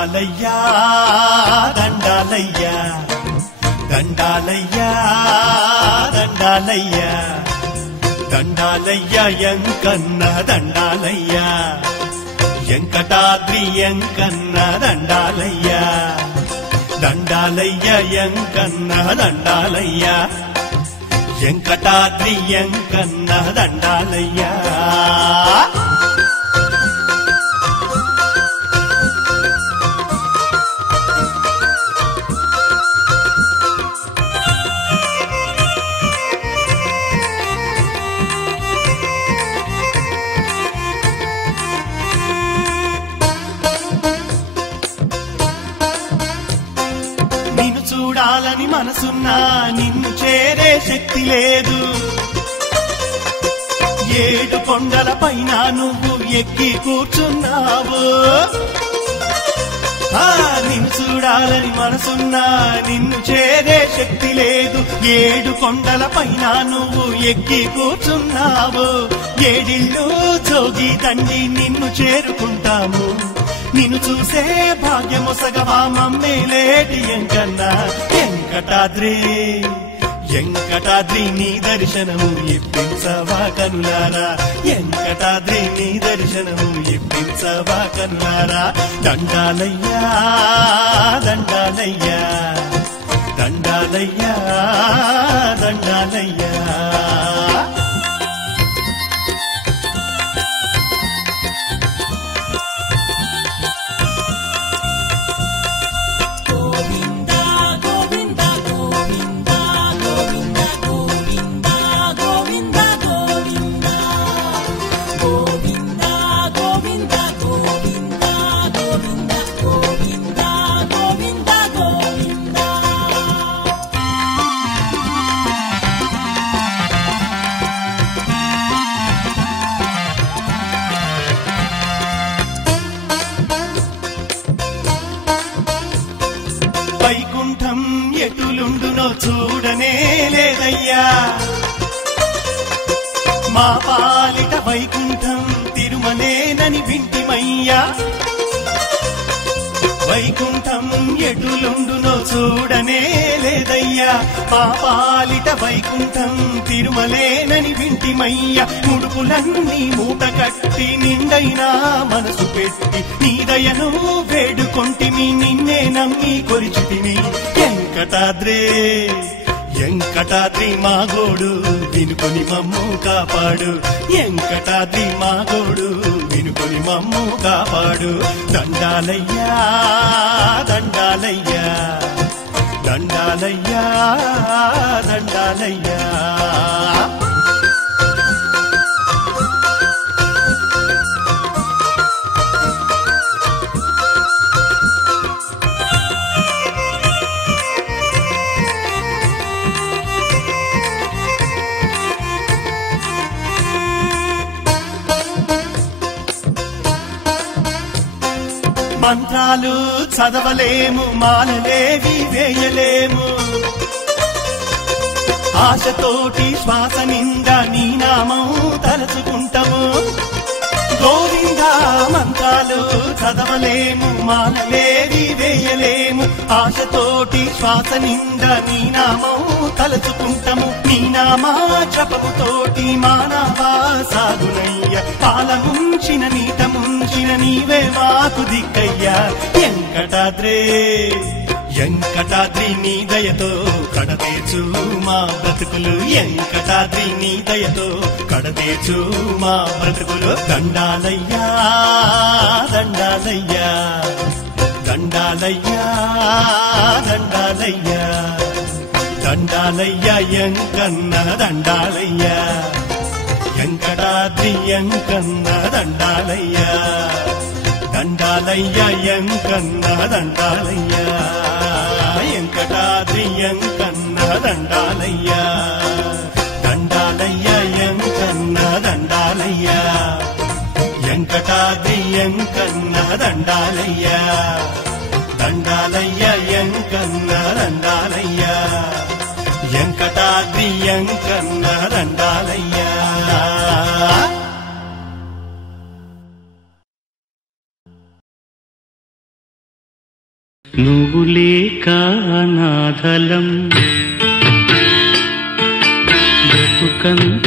దండాలయ్యా దండాలయ్యా దండాలయ్యా దండాలయ్యా దండాలయ్యా ఎంకన్న దండాలయ్యా వెంకటాద్రి ఎంకన్న దండాలయ్యా దండాలయ్యా ఎంకన్న దండాలయ్యా వెంకటాద్రి ఎంకన్న దండాలయ్యా నిన్ను చూడాలని మనసున్నా నిన్ను చేరే శక్తి లేదు ఏడు కొండల పైన నువ్వు ఎక్కి కూర్చున్నావు నిన్ను చూడాలని మనసున్నా నిన్ను చేరే శక్తి లేదు ఏడు కొండల పైన నువ్వు ఎక్కి కూర్చున్నావు ఏడిళ్ళు జోగి తండ్రి నిన్ను చేరుకుంటాము నిన్ను చూసే భాగ్యమొసగవా మమ్మేలేటి ఎంకన్నా వెంకటాద్రి వెంకటాద్రి నీ దర్శనము ఇప్పించవా కనులారా వెంకటాద్రి నీ దర్శనము ఇప్పించవా కనులారా దండాలయ్యా దండాలయ్యా దండాలయ్యా దండాలయ్యా వైకుంఠం ఎటులుండునో చూడనే లేదయ్యా మా పాలిట వైకుంఠం తిరుమలేనని వింటిమయ్యా వైకుంఠం ఎటులుండునో చూడనే లేదయ్యా మా పాలిట వైకుంఠం తిరుమలేనని వింటిమయ్యా ముడుపులన్నీ మూట కట్టి నిండైనా మనసు పెట్టి నీ దయను వేడుకొంటిమి నిన్నే నమ్మి కొరిచితిని వెంకటాద్రి వెంకటాద్రి మా గోడు వినుకొని మమ్ము కాపాడు వెంకటాద్రి మా గోడు వినుకొని మమ్ము కాపాడు దండాలయ్యా దండాలయ్యా దండాలయ్యా దండాలయ్యా మంత్రాలు చదవలేము మాలలేవి వేయలేము ఆశతోటి శ్వాస నిండా నీ నామం తలుచుకుంటాము గోవిందా మంత్రాలు చదవలేము మాలలేవి వేయలేము ఆశతోటి శ్వాస నిండా నీ నామం తలుచుకుంటాము నీ నామా జపముతోటి మానవా సాగునయ్య పాలముంచిన నీట ముంచిన నీవే మాకు దిక్కయ్యా వెంకటాద్రి వెంకటాద్రి నీ దయతో కడతేచు మా బ్రతుకులు వెంకటాద్రి నీ దయతో కడతేచు మా బ్రతుకులు దండాలయ్యా దండాలయ్యా దండాలయ్యా దండాలయ్యా దండాలయ్యా ఎంకన్న దండాలయ్యా వెంకటాద్రి ఎంకన్న దండాలయ్యా దండాలయ్యా ఎంకన్న దండాలయ్యా వెంకటాద్రి ఎంకన్న దండాలయ్యా దండాలయ్యా ఎంకన్న దండాలయ్యా వెంకటాద్రి ఎంకన్న దండాలయ్యా దండాలయ్యా ఎంకన్న దండాలయ్యా వెంకటాద్రి ఎంకన్న దండాలయ్యా నువ్వు లేక అనాథలం బ్రతుకంత